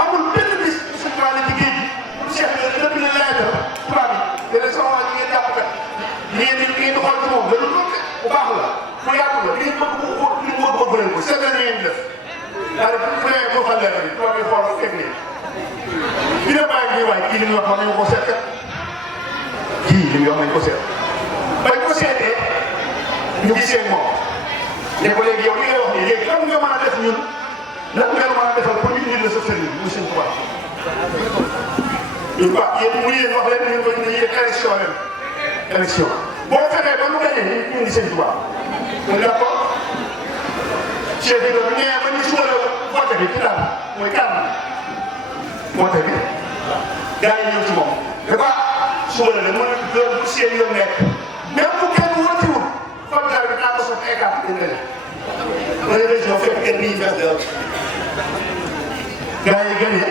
Amul benn bis suñu wàllu ci géej gi war nañu ko seet kat kii li nga wax nañu ko seet bañ ko seetee ñu gisee moom ne ko léegi yow li ngay wax nii léegi lan nga mën a def ñun lan nga mën a defal pour ñu indil la sa sëriñ muy seen tubaab ñu quoi yéen mu yéen wax leen ñu ko ñu yéen élection leen élection boo fexee ba mu gagné ñu indi seen tubaab mu d'accord chef bi doon nee ba ñu suba la vote bi ci daal mooy kan vote bi gars yi ñëw ci moom dafa suba la de mën a doon seen yoon nekk même bu kenn wóotiwul comme dara bi naa ko soog écart dina leen ma ne région fekk kenn nii fees dell gars yi gagné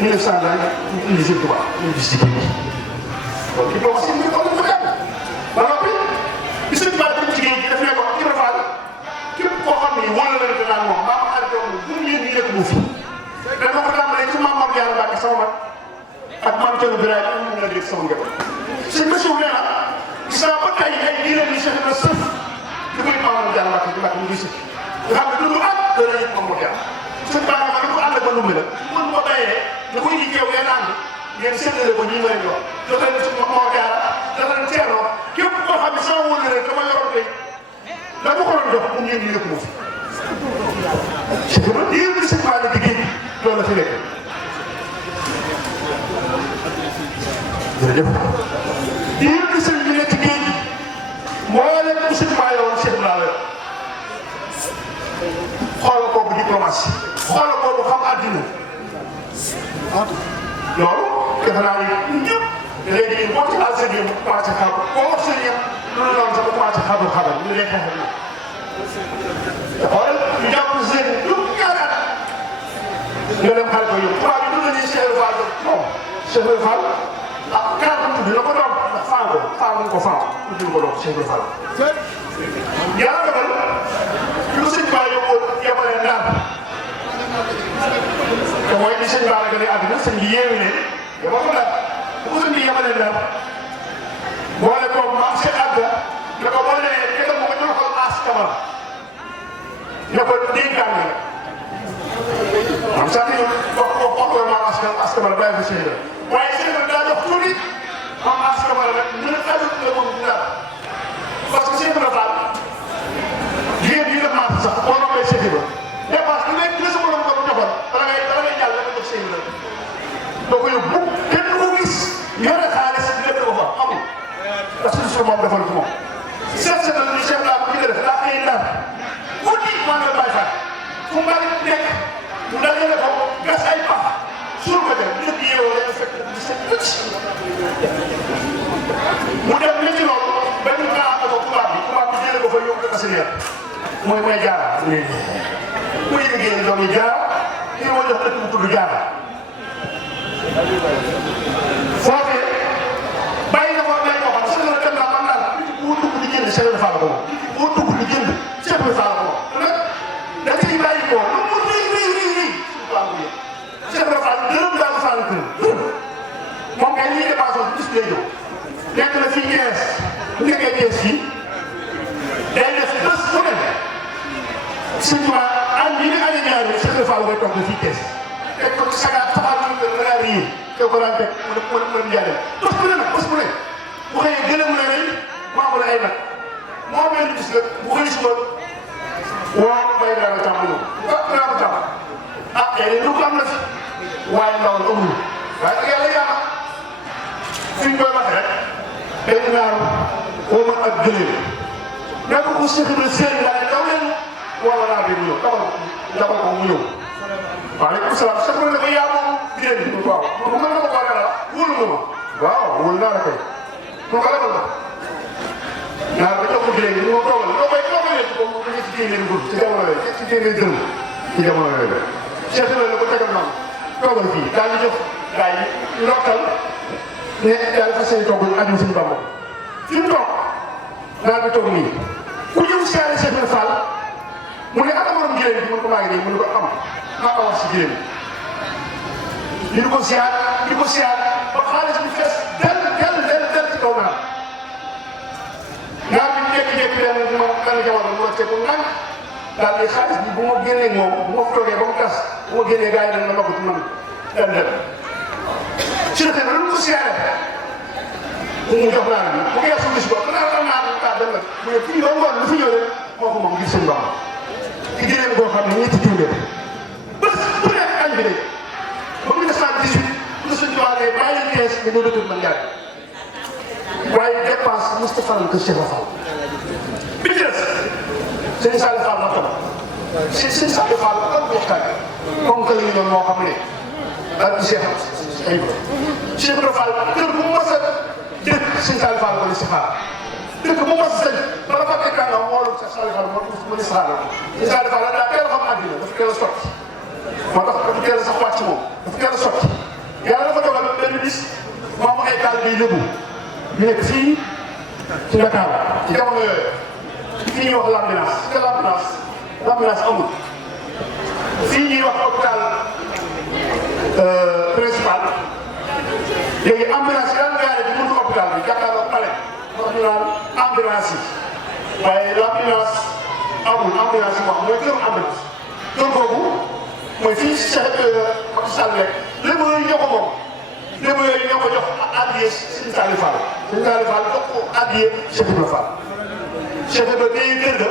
1900 daal ñu indi seen tubaab ñu gis ci kii bi kon diplomatie bi ko ko jàpp ba noppi bi seen tubaab dem ci géej gi daf ne ko ci rafal képp koo xam ni wóor la leen naan moom maa xarit doom bu ñu leen di nekk mu fi dama ko tàmbalee ci maam Mame Diarra Mbacke sama mag ak maam Thierno Birahim am na dégg sama njaboot sëñ Bassirou nee na gis naa ba tey ay diine bi Cheikh na sëf di koy maam Mame Diarra Mbacke di Mbacke mu ngi sëf nga xam ne dundu at dana yëg Mame Diarra sëñ Ba ma ko ànd ak ba numbi la mën ko bayee da koy di teew ngeen ànd ngeen séddale ko ñi ma leen jox joxe leen ci Mame Diarra joxe leen Thierno képp koo xam ne sama wóor rek dama yoroon tey la ma ko doon jox mu ngeen di yëg mu fi c'est que diir bi sëñ Ba la liggéey loolu la fi nekk jërëjëf diir bi sëñ bi nekk ci géej gi moo leen bu sëñ Ba yowoon Cheikh Ibrahima xoolal kooku diplomatie xoolal kooku xam àddina loolu defe naa ni ñëpp léegi boo ci àll sëñ yi mu commencé xam boo wax sëñ yëpp loolu noonu sax mu commencé xamal ñu lay xeexal ñu xoolal ñu jàpp sëñ lu ñaari at nga dem xale ko yóbbu tubaab bi dund nañu Cheikh Fall bon Cheikh Fall ah kàddu tudd la ko doon ndax faamu ko tudd ko doon Cheikh Fall yàlla defal bi ko sëñ Ba yóbbu yemalee Ndar te mooy li sëñ Ba la gën a àddina sëñ bi yeewi ne yama ko Ndar bu ko sëñ bi yemalee Ndar boole ko maam Cheikh Adda ne ko boo nee képp mu ko joxal As Camara ne ko dénkaan nga am sax ni wax ko maam As Camara bàyyi ko Cheikh waaye Cheikh daa jox tuuti maam As Camara rek mën a ajut la moom Ndar parce que Cheikh Ibrahima Fall jigéen yi def naa sax boo rombee Cheikh Ibrahima dépense bi nekk sa borom ko joxoon bala ngay jàll nga jox Cheikh Ibrahima doo ko yóbbu kenn du ko gis yore xaalis lépp ko fa amul parce que suñu moom defal ko moom seet seetal ni Cheikh Ibrahima bu ñu def daa xëy Ndar guddi maa ngi bàyyi fa fu mbari nekk mu dajale ko gas ay pax suul ko dem ñëpp yeewoo la fekk di set pëcc mu dem ne ci loolu benn kaa ko tubaab bi jële ko fa yóbbu ko Assyrie mooy Jaara léegi muy liggéey doomi Jaara kii moo jox dëkk bu tudd Jaara foofee bàyyi na ko day ko xam sëñ la dem naa man daal boo dugg di jënd Cheikh Fall ko moom boo dugg di jënd Cheikh Fall ko moom nag da ciy bàyyi ko lu mu rii Cheikh Fall dërëm daal Fall kër moom kay ñuy dépassé gis lay ñëw nekk na fii Thiès bu nekkee Thiès fii day def bés bu ne surtout am yi ni añi ñaari Cheikh Fall koy toog fii Thiès teg ko ci sagaat taxaw ñu ko nga yi te ko daan teg mën njaareel bés bu ne nag bés bu ne bu xëyee gën a mën a rëy maamu la ay nag moo mel ni gis la bu xëy suba woo bay daal a tàmm ñëw daa ko tàmm ah yéen lu ko am na fi waaye ndawal amul waaye nag yàlla yàlla fi ñu koy waxee rek benn naaru woo ak gëléem nekk ko Cheikh Ibrahima seen waaye daw leen wala naa bi mu ñëw dabal ko mu ñëw waaleykum salaam Cheikh Ibrahima ne ko yaa moom gëléem waaw bu mën na ko boole la wóolu nga ma waaw wóolu naa la kay mu ko lebal la ñaar ba jox ko gëléem bi ñu ma toogal loo koy ko mu ngi ci téeméeri nguur ci jamono yooyu ci téeméeri dërëm ci jamono yooyu Cheikh Ibrahima ko tegal noonu toogal fii daal di jox gars yi ndokkal ne daal fas yéene toog àdduna suñu Bamba fi mu toog daal di toog nii ku ñëw siyaare Cheikh Ibrahima Fall mu ne ana borom jigéen bi mun ko maa ngi nii mun ko am maa ko wax si jigéen bi di ko siyaar ba xaalis bi fees del ci kaw naa ñaar bi jékki-jékki benn jamono mu wàccee ko nang daal di xaalis bi bu ma génnee moom bu ma toogee ba mu tas bu ma génnee gars yi dañ ma nokk ci man dem su defee ba lu ko siyaare mu jox naa ne mu ngi suñu gis ko naa kaa dem nag mu ne fii ba ngoon lu fi ñëw rek moo ko moom ngir seen baax ci géneen boo xam ne ñetti tuuti bés bu nekk añ bi de ba 1918 lu suñu doole bàyyi leen kees nga ñëw dëkk man ñaar waaye dépense Moustapha Fall kër Cheikh Fall bi ci des sëñ Saliou Fall la ko sëñ Saliou Fall lan bu waxtaan comme que la ñu doon moo xam ne daal di Cheikh ay Cheikh Fall kër bu mos a dëkk sëñ Saliou Fall ko si xaar dëkk bu mos a sëñ bala fa fekk nga moo doon Cheikh Saliou Fall mu ni saxaar sëñ Saliou Fall daa teel a xam àddina dafa teel a sotti moo tax dafa teel a sax wàcc moom dafa teel a sotti yàlla dafa dogal benn bis moom ay taal bi lébu ñu nekk fii ci Dakar ci jamono yooyu fii ñuy wax l'ambulance te l'ambulance amul fii ñuy wax hôpital principal léegi ambulance yi daan gaare bi mënut hôpital bi jàkkaarloo pale wax ñu naan ambulance yi waaye l'ambulance amul ambulance yi wax mooy kër ambulance kër boobu mooy fii Cheikh Macky Sall rek lépp yooyu ñoo ko moom lépp yooyu ñoo ko jox addiye Sëñ Saliou Fall Sëñ Saliou Fall jox ko addiye Cheikh Ibrahima Fall Cheikh Ibrahima day kër ga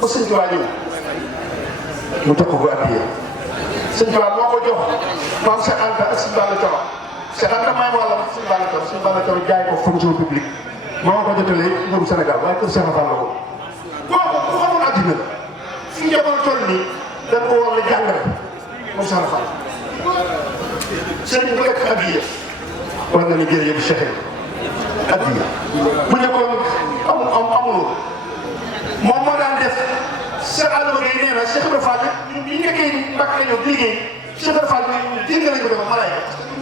ba Sëñ Tuubaa ñëw mu jox ko addiye Sëñ Tuubaa moo ko jox maam Cheikh Anta ak Sëñ Balla Coro Cheikh Anta may wàlla Sëñ Balla Coro jaay ko fonction publique moo ko jotalee ñoom Sénégal waaye kër Cheikh Fall la ko kooku ku xamul addina la fi jamono toll nii dañ ko war a jàngale moom Cheikh Fall sëriñ bu lekk addiya war nga ne jërëjëf Cheikh addiya bu nekkoon amuloo moom moo daan def Cheikh Adama Gueye nee na Cheikh Ibrahima Fall ñun bi ñu nekkee Mbàkke ñëw di liggéey Cheikh Ibrahima Fall dégg nañ ko def malaay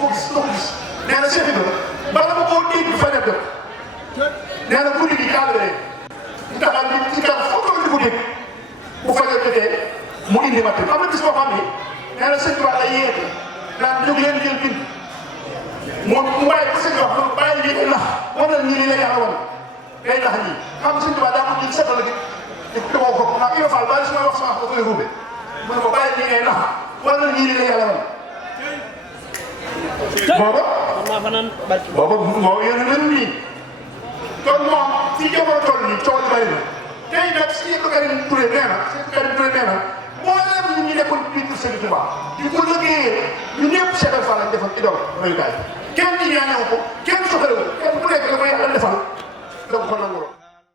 ko gis ko gis nee na Cheikh Ibrahima bala ma koo dégg fa def def nee na guddi gi kàllalee ñu taxaw ni ci kanam foo toll di ko dégg bu fajar jotee mu indi matt am na bis boo xam ni nee na sëñ Tuubaa day yeete naan jóg leen jël bind mu bàyyi ba sëñ wax mu bàyyi lii day nax wanal ñii li la yàlla wan day nax ñii xam sëñ Tuubaa daa ko jël setal gi di ko ko naa Ibra Fall bàyyi su may wax sama wax da koy ruube mu ne ko bàyyi lii ngay nax wanal ñii li la yàlla wan booba moo yéen a nii kon moom fi jamono toll nii coow li bari na tey nag Sëñ Karim Touré nee na mboolem nit ñi nekkoon biir Sëñ Tuubaa di ko liggéeyee ñu ñëpp Cheikh Fall lañ defal idole royukaay kenn ñi ñaanewu ko kenn soxalewu kenn ku nekk la ko yàlla defal da nga ko nanguloo